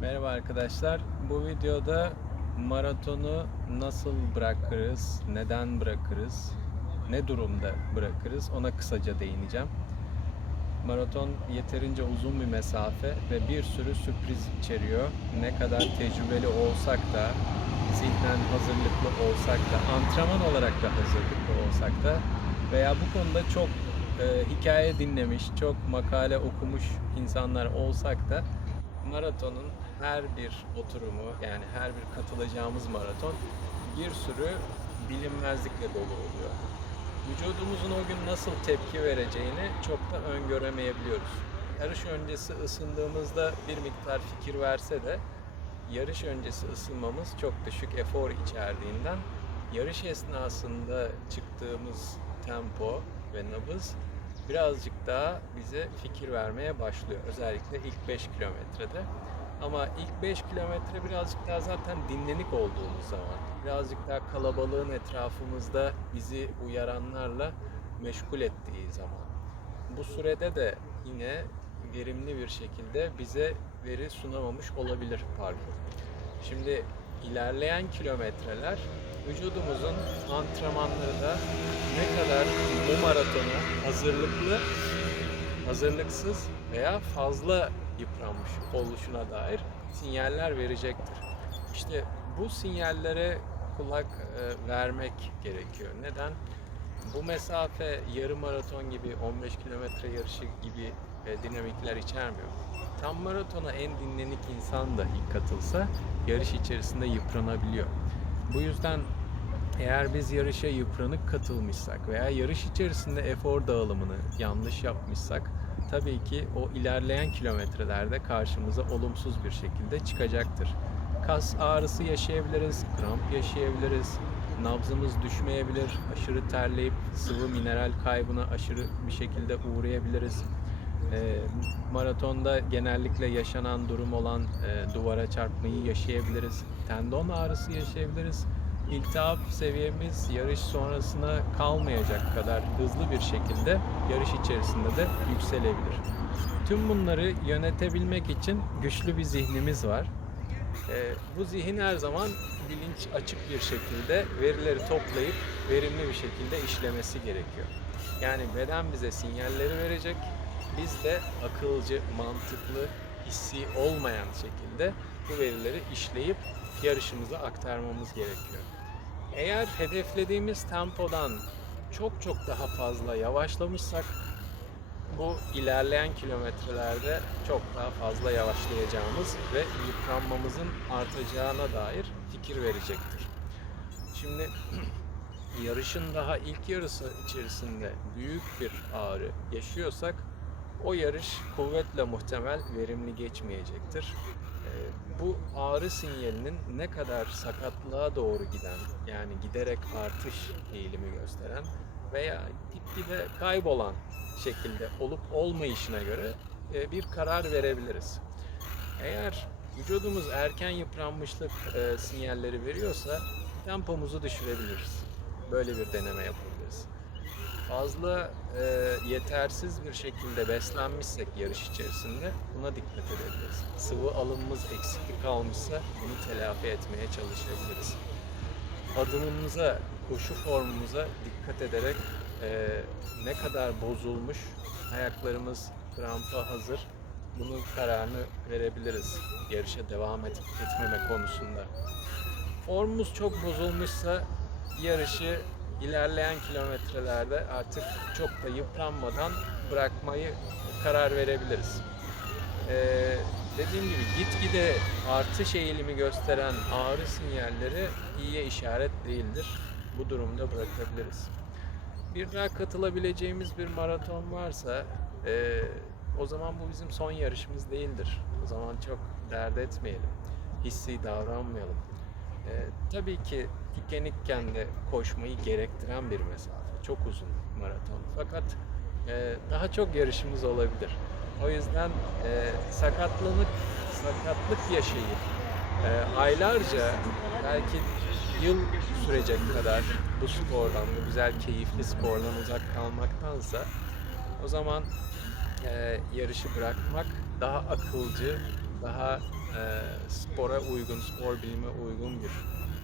Merhaba arkadaşlar. Bu videoda maratonu nasıl bırakırız, neden bırakırız, ne durumda bırakırız ona kısaca değineceğim. Maraton yeterince uzun bir mesafe ve bir sürü sürpriz içeriyor. Ne kadar tecrübeli olsak da, zihnen hazırlıklı olsak da, antrenman olarak da hazırlıklı olsak da veya bu konuda çok e, hikaye dinlemiş, çok makale okumuş insanlar olsak da maratonun her bir oturumu yani her bir katılacağımız maraton bir sürü bilinmezlikle dolu oluyor. Vücudumuzun o gün nasıl tepki vereceğini çok da öngöremeyebiliyoruz. Yarış öncesi ısındığımızda bir miktar fikir verse de yarış öncesi ısınmamız çok düşük efor içerdiğinden yarış esnasında çıktığımız tempo ve nabız birazcık daha bize fikir vermeye başlıyor. Özellikle ilk 5 kilometrede. Ama ilk 5 kilometre birazcık daha zaten dinlenik olduğumuz zaman, birazcık daha kalabalığın etrafımızda bizi uyaranlarla meşgul ettiği zaman. Bu sürede de yine verimli bir şekilde bize veri sunamamış olabilir parkur. Şimdi ilerleyen kilometreler vücudumuzun antrenmanları da ne kadar bu maratona hazırlıklı, hazırlıksız veya fazla yıpranmış oluşuna dair sinyaller verecektir. İşte bu sinyallere kulak e, vermek gerekiyor. Neden? Bu mesafe yarım maraton gibi 15 kilometre yarışı gibi e, dinamikler içermiyor. Tam maratona en dinlenik insan dahi katılsa yarış içerisinde yıpranabiliyor. Bu yüzden eğer biz yarışa yıpranık katılmışsak veya yarış içerisinde efor dağılımını yanlış yapmışsak tabii ki o ilerleyen kilometrelerde karşımıza olumsuz bir şekilde çıkacaktır. Kas ağrısı yaşayabiliriz, kramp yaşayabiliriz, nabzımız düşmeyebilir, aşırı terleyip sıvı mineral kaybına aşırı bir şekilde uğrayabiliriz. E, maratonda genellikle yaşanan durum olan e, duvara çarpmayı yaşayabiliriz. Tendon ağrısı yaşayabiliriz. İltihap seviyemiz yarış sonrasına kalmayacak kadar hızlı bir şekilde yarış içerisinde de yükselebilir. Tüm bunları yönetebilmek için güçlü bir zihnimiz var. E, bu zihin her zaman bilinç açık bir şekilde verileri toplayıp verimli bir şekilde işlemesi gerekiyor. Yani beden bize sinyalleri verecek, biz de akılcı, mantıklı, hissi olmayan şekilde bu verileri işleyip yarışımıza aktarmamız gerekiyor. Eğer hedeflediğimiz tempodan çok çok daha fazla yavaşlamışsak bu ilerleyen kilometrelerde çok daha fazla yavaşlayacağımız ve yıpranmamızın artacağına dair fikir verecektir. Şimdi yarışın daha ilk yarısı içerisinde büyük bir ağrı yaşıyorsak o yarış kuvvetle muhtemel verimli geçmeyecektir. Bu ağrı sinyalinin ne kadar sakatlığa doğru giden yani giderek artış eğilimi gösteren veya gitgide kaybolan şekilde olup olmayışına göre e, bir karar verebiliriz. Eğer vücudumuz erken yıpranmışlık e, sinyalleri veriyorsa tempomuzu düşürebiliriz. Böyle bir deneme yapabiliriz. Fazla e, yetersiz bir şekilde beslenmişsek yarış içerisinde buna dikkat edebiliriz. Sıvı alımımız eksiklik kalmışsa bunu telafi etmeye çalışabiliriz. Adımımıza, koşu formumuza dikkat ederek e, ne kadar bozulmuş, ayaklarımız krampa hazır, bunun kararını verebiliriz yarışa devam et, etmeme konusunda. Formumuz çok bozulmuşsa yarışı ilerleyen kilometrelerde artık çok da yıpranmadan bırakmayı karar verebiliriz. Ee, dediğim gibi gitgide artış eğilimi gösteren ağrı sinyalleri iyiye işaret değildir. Bu durumda bırakabiliriz. Bir daha katılabileceğimiz bir maraton varsa e, o zaman bu bizim son yarışımız değildir. O zaman çok dert etmeyelim. Hissi davranmayalım. E, tabii ki tükenikken de koşmayı gerektiren bir mesafe. Çok uzun maraton. Fakat e, daha çok yarışımız olabilir. O yüzden e, sakatlanıp sakatlık yaşayıp e, aylarca belki yıl sürecek kadar bu spordan, bu güzel keyifli spordan uzak kalmaktansa o zaman e, yarışı bırakmak daha akılcı, daha e, spora uygun, spor bilime uygun bir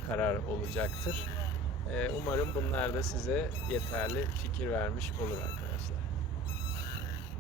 karar olacaktır. E, umarım bunlar da size yeterli fikir vermiş olur arkadaşlar.